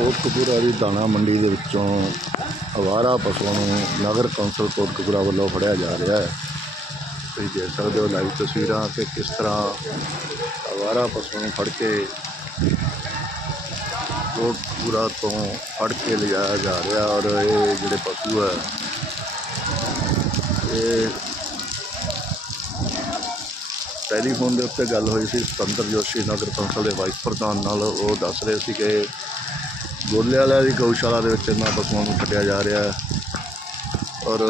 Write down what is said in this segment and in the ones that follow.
ਕੋਟਕਪੂਰਾ ਦੀ ਦਾਣਾ ਮੰਡੀ ਦੇ ਵਿੱਚੋਂ ਅਵਾਰਾ ਪਸ਼ੂਆਂ ਨੂੰ ਨਗਰ ਕੌਂਸਲ ਕੋਟਕਪੂਰਾ ਵੱਲੋਂ ਫੜਿਆ ਜਾ ਰਿਹਾ ਹੈ। ਤੁਸੀਂ ਦੇਖ ਸਕਦੇ ਹੋ ਲਾਈਵ ਤਸਵੀਰਾਂ ਕਿ ਕਿਸ ਤਰ੍ਹਾਂ ਅਵਾਰਾ ਪਸ਼ੂਆਂ ਨੂੰ ਫੜ ਕੇ ਕੋਟਕਪੂਰਾ ਤੋਂ ਫੜ ਕੇ ਲਿਜਾਇਆ ਜਾ ਰਿਹਾ ਔਰ ਇਹ ਜਿਹੜੇ ਪਸ਼ੂ ਹੈ, ਇਹ ਟੈਲੀਫੋਨ ਦੇ ਉੱਤੇ ਗੱਲ ਹੋਈ ਸੀ। ਸਤੰਦਰ ਜੋਸ਼ੀ ਨਗਰ ਕੌਂਸਲ ਦੇ ਵਾਈਸ ਪ੍ਰਧਾਨ ਨਾਲ ਉਹ ਦੱਸ ਰਹੇ ਸੀ ਕਿ ਗੋਲੇ ਵਾਲਿਆਂ ਦੀ ਗਊਸ਼ਾਲਾ ਦੇ ਵਿੱਚ ਇਹਨਾਂ ਪਸ਼ੂਆਂ ਨੂੰ ਛੱਡਿਆ ਜਾ ਰਿਹਾ ਹੈ। ਔਰ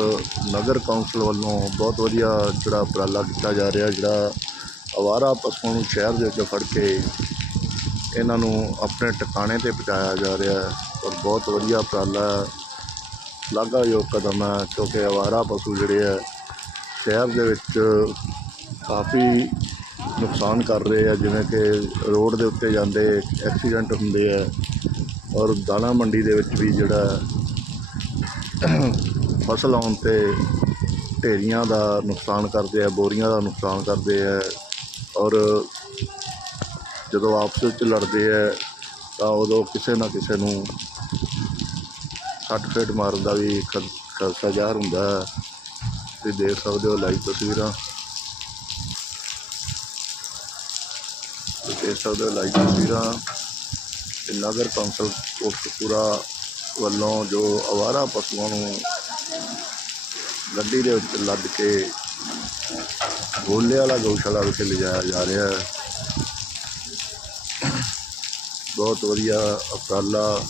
ਨਗਰ ਕੌਂਸਲ ਵੱਲੋਂ ਬਹੁਤ ਵਧੀਆ ਜਿਹੜਾ ਉਪਰਾਲਾ ਕੀਤਾ ਜਾ ਰਿਹਾ, ਜਿਹੜਾ ਅਵਾਰਾ ਪਸ਼ੂਆਂ ਨੂੰ ਸ਼ਹਿਰ ਦੇ ਵਿੱਚ ਫੜ ਕੇ ਇਹਨਾਂ ਨੂੰ ਆਪਣੇ ਟਿਕਾਣੇ ਤੇ ਪਹੁੰਚਾਇਆ ਜਾ ਰਿਹਾ ਹੈ ਔਰ ਬਹੁਤ ਵਧੀਆ ਉਪਰਾਲਾ ਹੈ। ਸ਼ਲਾਘਾਯੋਗ ਕਦਮ ਹੈ, ਕਿਉਂਕਿ ਅਵਾਰਾ ਪਸ਼ੂ ਜਿਹੜੇ ਹੈ, ਸ਼ਹਿਰ ਦੇ ਵਿੱਚ ਕਾਫੀ ਨੁਕਸਾਨ ਕਰ ਰਹੇ ਆ ਜਿਵੇਂ ਕਿ ਰੋਡ ਦੇ ਉੱਤੇ ਜਾਂਦੇ ਐਕਸੀਡੈਂਟ ਹੁੰਦੇ ਆ ਔਰ ਦਾਣਾ ਮੰਡੀ ਦੇ ਵਿੱਚ ਵੀ ਜਿਹੜਾ ਫਸਲ ਆਉਣ ਤੇ ਢੇਰੀਆਂ ਦਾ ਨੁਕਸਾਨ ਕਰਦੇ ਆ, ਬੋਰੀਆਂ ਦਾ ਨੁਕਸਾਨ ਕਰਦੇ ਆ ਔਰ ਜਦੋਂ ਆਪਸ ਵਿੱਚ ਲੜਦੇ ਆ ਤਾਂ ਉਦੋਂ ਕਿਸੇ ਨਾ ਕਿਸੇ ਨੂੰ ਸੱਟ ਫੇਟ ਮਾਰਨ ਦਾ ਵੀ ਖ- ਖਾਸਾ ਜ਼ਾਹਰ ਹੁੰਦਾ ਹੈ। ਤੁਸੀਂ ਦੇਖ ਸਕਦੇ ਹੋ ਲਾਈਵ ਤਸਵੀਰਾਂ। ਦੇਖ ਸਕਦੇ ਹੋ ਲਾਈਵ ਤਸਵੀਰਾਂ। ਨਗਰ ਕੌਂਸਲ ਕੋਟਕਪੂਰਾ ਵੱਲੋਂ ਜੋ ਅਵਾਰਾ ਪਸ਼ੂਆਂ ਨੂੰ ਗੱਡੀ ਦੇ ਵਿੱਚ ਲੱਦ ਕੇ ਗੋਲੇ ਵਾਲਾ ਗਊਸ਼ਾਲਾ ਵਿਖੇ ਲਿਜਾਇਆ ਜਾ ਰਿਹਾ ਹੈ। ਬਹੁਤ ਵਧੀਆ ਉਪਰਾਲਾ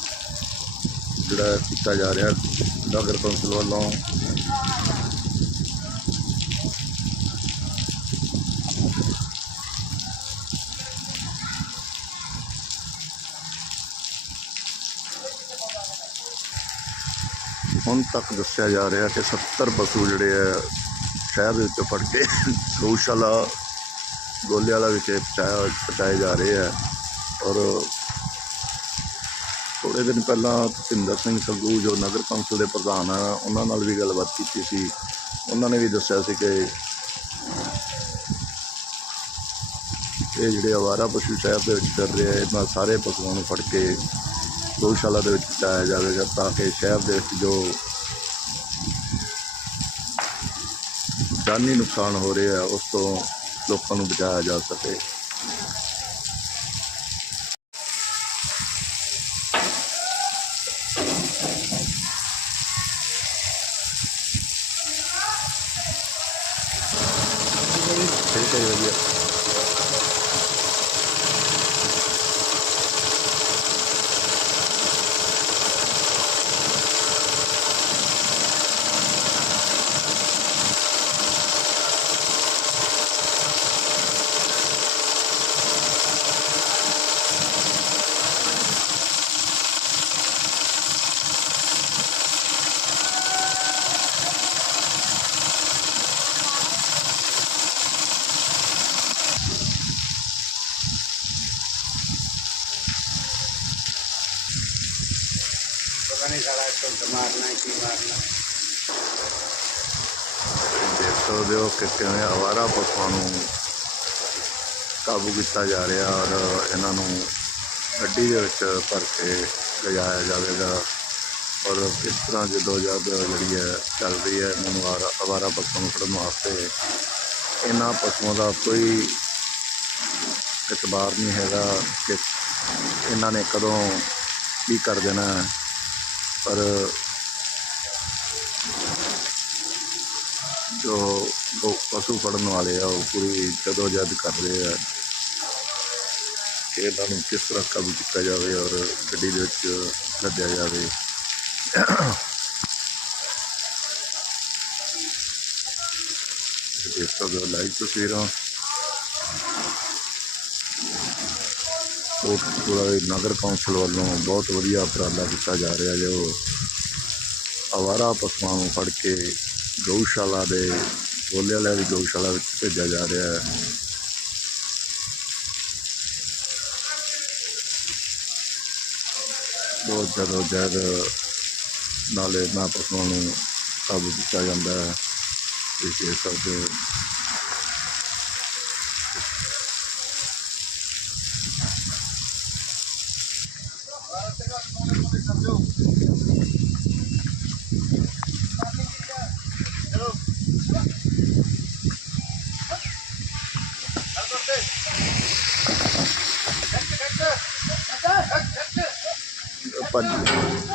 ਜਿਹੜਾ ਕੀਤਾ ਜਾ ਰਿਹਾ ਨਗਰ ਕੌਂਸਲ ਵੱਲੋਂ ਹੁਣ ਤੱਕ ਦੱਸਿਆ ਜਾ ਰਿਹਾ ਕਿ 70 ਪਸ਼ੂ ਜਿਹੜੇ ਆ, ਸ਼ਹਿਰ ਦੇ ਵਿੱਚੋਂ ਫੜ ਕੇ ਗਊਸ਼ਾਲਾ ਗੋਲੇ ਵਾਲਾ ਵਿਖੇ ਪਹੁੰਚਾਇਆ ਪਹੁੰਚਾਏ ਜਾ ਰਹੇ ਆ। ਔਰ ਥੋੜੇ ਦਿਨ ਪਹਿਲਾਂ ਭੁਪਿੰਦਰ ਸਿੰਘ ਸੰਧੂ, ਜੋ ਨਗਰ ਕੌਂਸਲ ਦੇ ਪ੍ਰਧਾਨ ਆ, ਉਹਨਾਂ ਨਾਲ ਵੀ ਗੱਲਬਾਤ ਕੀਤੀ ਸੀ। ਉਹਨਾਂ ਨੇ ਵੀ ਦੱਸਿਆ ਸੀ ਕਿ ਇਹ ਜਿਹੜੇ ਅਵਾਰਾ ਪਸ਼ੂ ਸ਼ਹਿਰ ਦੇ ਵਿੱਚ ਫਿਰ ਰਹੇ ਆ ਇਹਨਾਂ ਸਾਰੇ ਪਸ਼ੂਆਂ ਨੂੰ ਫੜ ਕੇ ਗਊਸ਼ਾਲਾ ਦੇ ਵਿੱਚ ਪਹੁੰਚਾਇਆ ਜਾਵੇਗਾ ਤਾਂ ਕਿ ਸ਼ਹਿਰ ਦੇ ਵਿੱਚ ਜੋ ਜਾਨੀ ਨੁਕਸਾਨ ਹੋ ਰਿਹਾ ਉਸ ਤੋਂ ਲੋਕਾਂ ਨੂੰ ਬਚਾਇਆ ਜਾ ਸਕੇ ਠੀਕ ਹੈ ਜੀ, ਵਧੀਆ ਨਹੀਂ ਸਾਲਾ ਦੇਖ ਸਕਦੇ ਹੋ ਕਿ ਕਿਵੇਂ ਆਵਾਰਾ ਪਸ਼ੂਆਂ ਨੂੰ ਕਾਬੂ ਕੀਤਾ ਜਾ ਰਿਹਾ ਔਰ ਇਹਨਾਂ ਨੂੰ ਗੱਡੀ ਦੇ ਵਿੱਚ ਭਰ ਕੇ ਲਿਜਾਇਆ ਜਾਵੇਗਾ। ਔਰ ਇਸ ਤਰ੍ਹਾਂ ਜਦੋਂ ਜਦ ਜਿਹੜੀ ਹੈ ਚੱਲ ਰਹੀ ਹੈ, ਇਹਨਾਂ ਨੂੰ ਆਵਾਰਾ ਪਸ਼ੂਆਂ ਨੂੰ ਫੜਨ ਵਾਸਤੇ ਇਹਨਾਂ ਪਸ਼ੂਆਂ ਦਾ ਕੋਈ ਇਤਬਾਰ ਨਹੀਂ ਹੈਗਾ ਕਿ ਇਹਨਾਂ ਨੇ ਕਦੋਂ ਕੀ ਕਰ ਦੇਣਾ। ਪਰ ਜੋ ਉਹ ਪਸ਼ੂ ਫੜਨ ਵਾਲੇ ਆ, ਉਹ ਪੂਰੀ ਜਦੋਂ ਜਦ ਕਰ ਰਹੇ ਆ ਕਿ ਇਹਨਾਂ ਨੂੰ ਕਿਸ ਤਰ੍ਹਾਂ ਕਾਬੂ ਕੀਤਾ ਜਾਵੇ ਔਰ ਗੱਡੀ ਦੇ ਵਿੱਚ ਲੱਦਿਆ ਜਾਵੇ। ਇਸ ਦੇਖ ਲਾਈਵ ਤਸਵੀਰਾਂ ਕੋਟਕਪੂਰਾ ਦੇ ਨਗਰ ਕੌਂਸਲ ਵੱਲੋਂ ਬਹੁਤ ਵਧੀਆ ਉਪਰਾਲਾ ਕੀਤਾ ਜਾ ਰਿਹਾ ਜੋ ਅਵਾਰਾ ਪਸ਼ੂਆਂ ਨੂੰ ਫੜ ਕੇ ਗਊਸ਼ਾਲਾ ਦੇ ਗੋਲੇ ਵਾਲਿਆਂ ਦੀ ਗਊਸ਼ਾਲਾ ਵਿੱਚ ਭੇਜਿਆ ਜਾ ਰਿਹਾ ਹੈ। ਬਹੁਤ ਜਦੋਂ ਜਦ ਨਾਲੇ ਨਾ ਪਸ਼ੂਆਂ ਨੂੰ ਕਾਬੂ ਕੀਤਾ ਜਾਂਦਾ ਹੈ। ਇਸ ਸਭ ਦੇ depan.